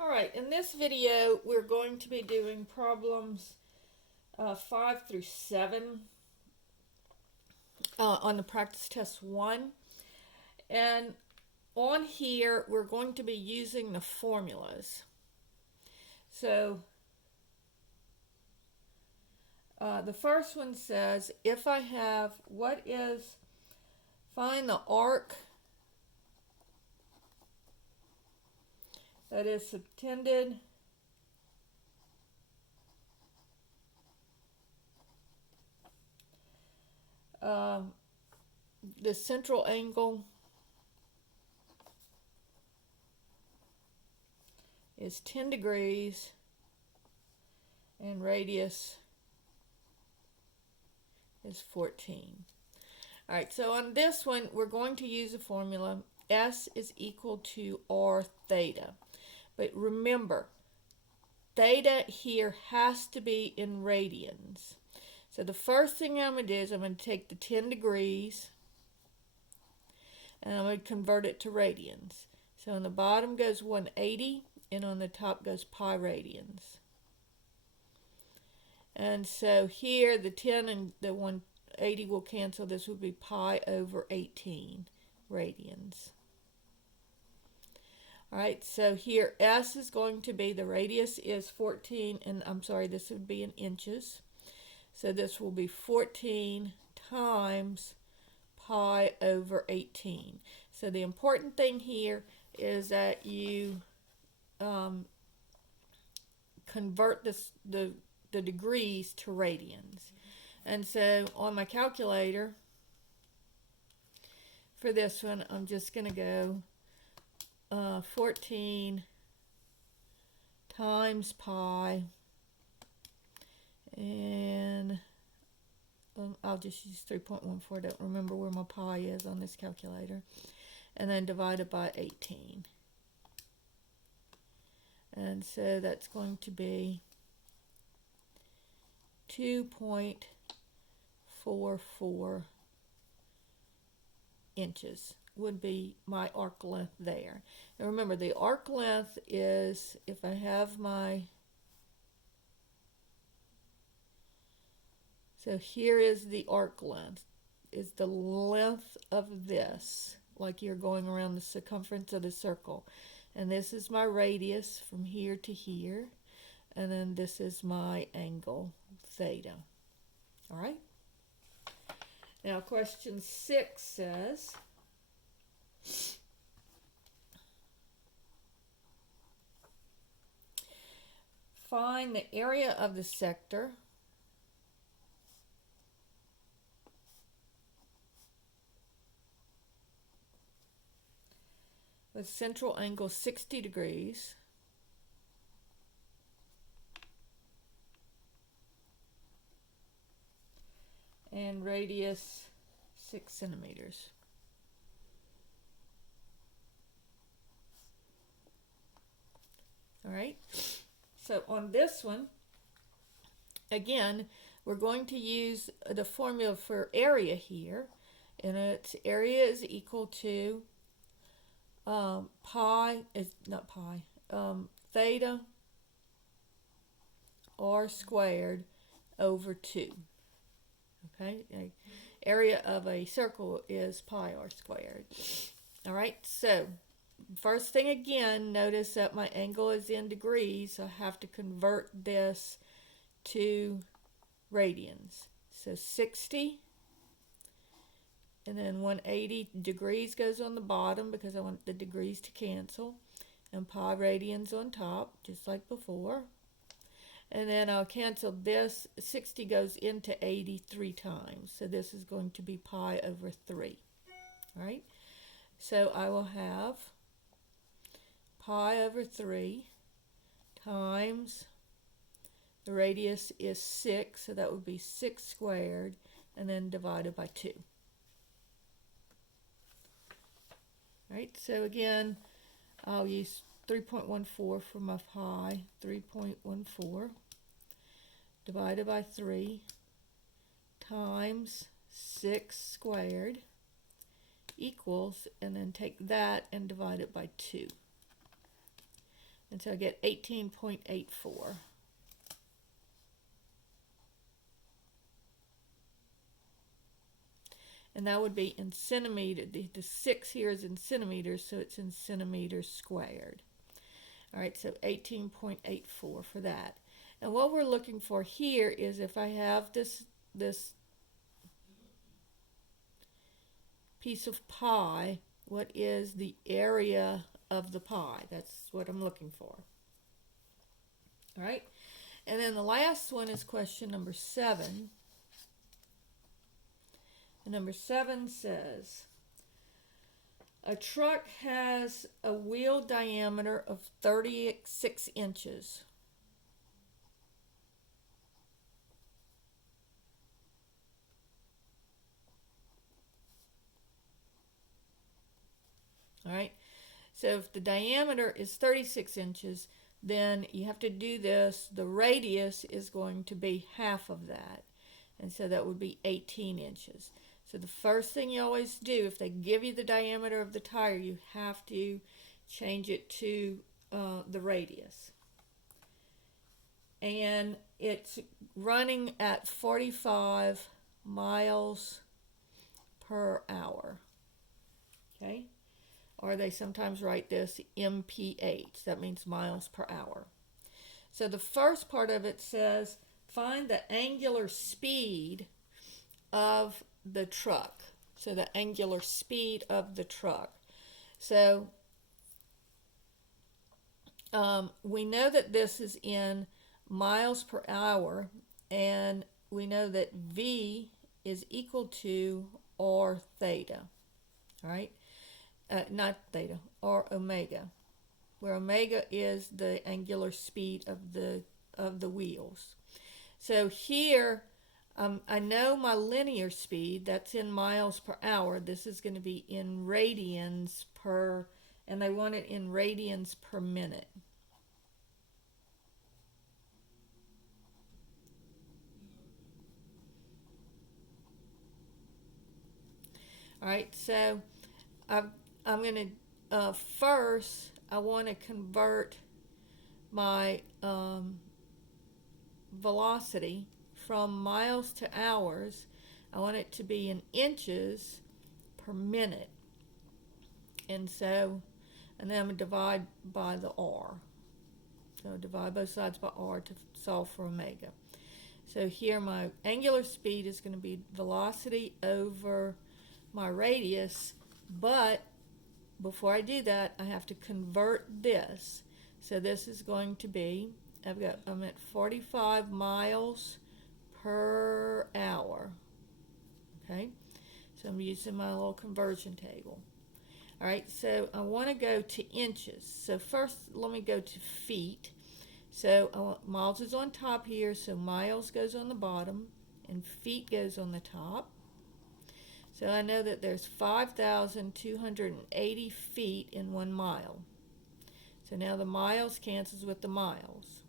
Alright, in this video we're going to be doing problems 5 through 7 on the practice test 1. And on here we're going to be using the formulas. So the first one says, if I have, find the arc that is subtended the central angle is 10 degrees and radius is 14. Alright, so on this one we're going to use a formula. S is equal to R theta. But remember, theta here has to be in radians. So the first thing I'm going to do is I'm going to take the 10 degrees and I'm going to convert it to radians. So on the bottom goes 180 and on the top goes pi radians. And so here the 10 and the 180 will cancel. This would be pi over 18 radians. Alright, so here S is going to be, the radius is 14, and I'm sorry, this would be in inches. So this will be 14 times pi over 18. So the important thing here is that you convert the degrees to radians. And so on my calculator for this one, I'm just going to go 14 times pi, and I'll just use 3.14. I don't remember where my pi is on this calculator. And then divided by 18. And so that's going to be 2.44 inches would be my arc length there. And remember, the arc length is, if I have my, so here is the arc length, is the length of this, like you're going around the circumference of the circle. And this is my radius from here to here. And then this is my angle, theta. All right? Now, question 6 says, find the area of the sector with central angle 60 degrees and radius 6 centimeters. All right, so on this one, again, we're going to use the formula for area here, and its area is equal to theta r squared over 2. Okay, area of a circle is pi r squared. All right, so first thing again, notice that my angle is in degrees, so I have to convert this to radians. So 60, and then 180 degrees goes on the bottom because I want the degrees to cancel, and pi radians on top, just like before. And then I'll cancel this. 60 goes into 80 3 times, so this is going to be pi over 3. All right, so I will have pi over 3 times, the radius is 6, so that would be 6 squared, and then divided by 2. All right, so again, I'll use 3.14 for my pi, 3.14 divided by 3 times 6 squared equals, and then take that and divide it by 2. And so I get 18.84. And that would be in centimeter. The 6 here is in centimeters, so it's in centimeters squared. All right, so 18.84 for that. And what we're looking for here is if I have this piece of pie, what is the area of the pie? That's what I'm looking for. All right, and then the last one is question number 7. And number 7 says, a truck has a wheel diameter of 36 inches. All right, so if the diameter is 36 inches, then you have to do this. The radius is going to be half of that. And so that would be 18 inches. So the first thing you always do, if they give you the diameter of the tire, you have to change it to the radius. And it's running at 45 miles per hour. Okay? Or they sometimes write this MPH. That means miles per hour. So the first part of it says, find the angular speed of the truck. So the angular speed of the truck. So we know that this is in miles per hour, and we know that V is equal to R theta. All right, not theta, R omega, where omega is the angular speed of the wheels. So here, I know my linear speed, that's in miles per hour. This is going to be in radians per, and they want it in radians per minute. All right, so I'm going to, first, I want to convert my velocity from miles to hours. I want it to be in inches per minute. And so, and then I'm going to divide by the R. So divide both sides by R to solve for omega. So here my angular speed is going to be velocity over my radius, but before I do that, I have to convert this. So this is going to be, I'm at 45 miles per hour. Okay, so I'm using my little conversion table. All right, so I want to go to inches. So first, let me go to feet. So miles is on top here, so miles goes on the bottom, and feet goes on the top. So I know that there's 5,280 feet in 1 mile. So now the miles cancels with the miles.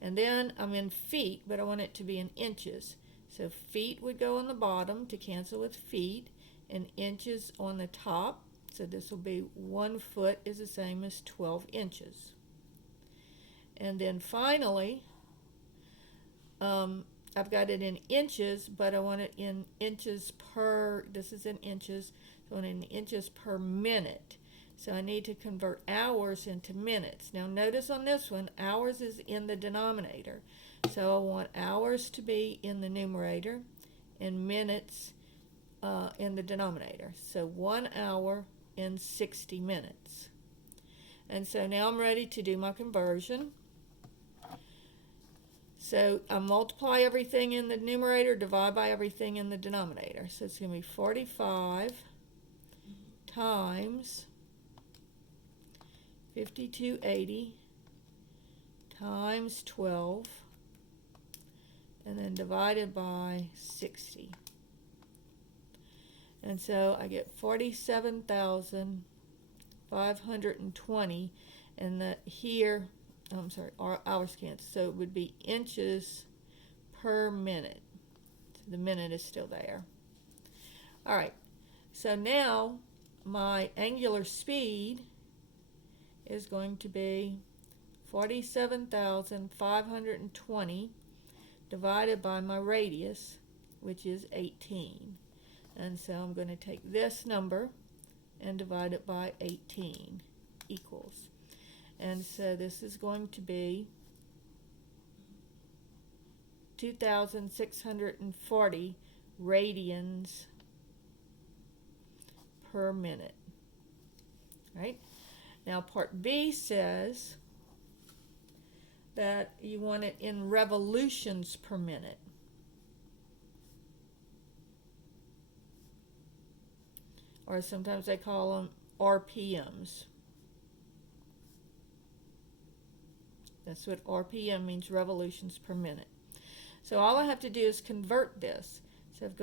And then I'm in feet, but I want it to be in inches. So feet would go on the bottom to cancel with feet, and inches on the top. So this will be 1 foot is the same as 12 inches. And then finally, I've got it in inches, but I want it in inches per, this is in inches, so I want it in inches per minute. So I need to convert hours into minutes. Now notice on this one, hours is in the denominator. So I want hours to be in the numerator and minutes in the denominator. So 1 hour in 60 minutes. And so now I'm ready to do my conversion. So I multiply everything in the numerator, divide by everything in the denominator. So it's going to be 45 times 5280 times 12, and then divided by 60. And so I get 47,520, and that here, I'm sorry, hours cancel, so it would be inches per minute. So the minute is still there. All right, so now my angular speed is going to be 47,520 divided by my radius, which is 18. And so I'm going to take this number and divide it by 18 equals. And so this is going to be 2,640 radians per minute. Right? Now part B says that you want it in revolutions per minute. Or sometimes they call them RPMs. That's what RPM means, revolutions per minute. So all I have to do is convert this. So I've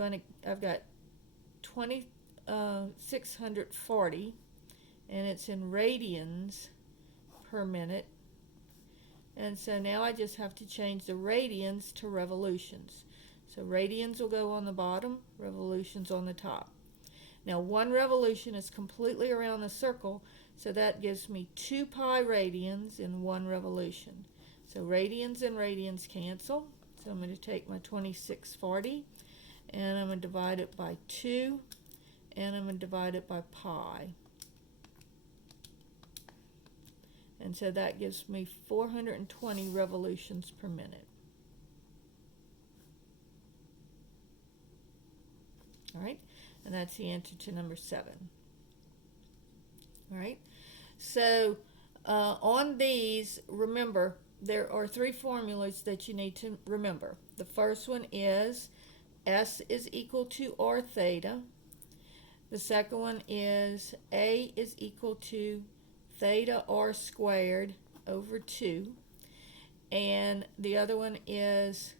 got 2,640, and it's in radians per minute. And so now I just have to change the radians to revolutions. So radians will go on the bottom, revolutions on the top. Now 1 revolution is completely around the circle, so that gives me 2 pi radians in 1 revolution. So radians and radians cancel. So I'm going to take my 2640 and I'm going to divide it by 2 and I'm going to divide it by pi. And so that gives me 420 revolutions per minute. All right, and that's the answer to number 7. All right, so on these, remember, there are 3 formulas that you need to remember. The first one is S is equal to R theta. The second one is A is equal to theta R squared over 2. And the other one is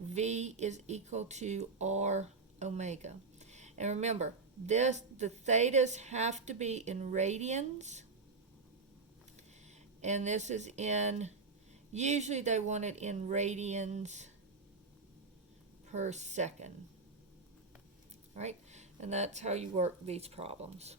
V is equal to R omega. And remember, the thetas have to be in radians. And this is in, usually they want it in radians per second. All right? And that's how you work these problems.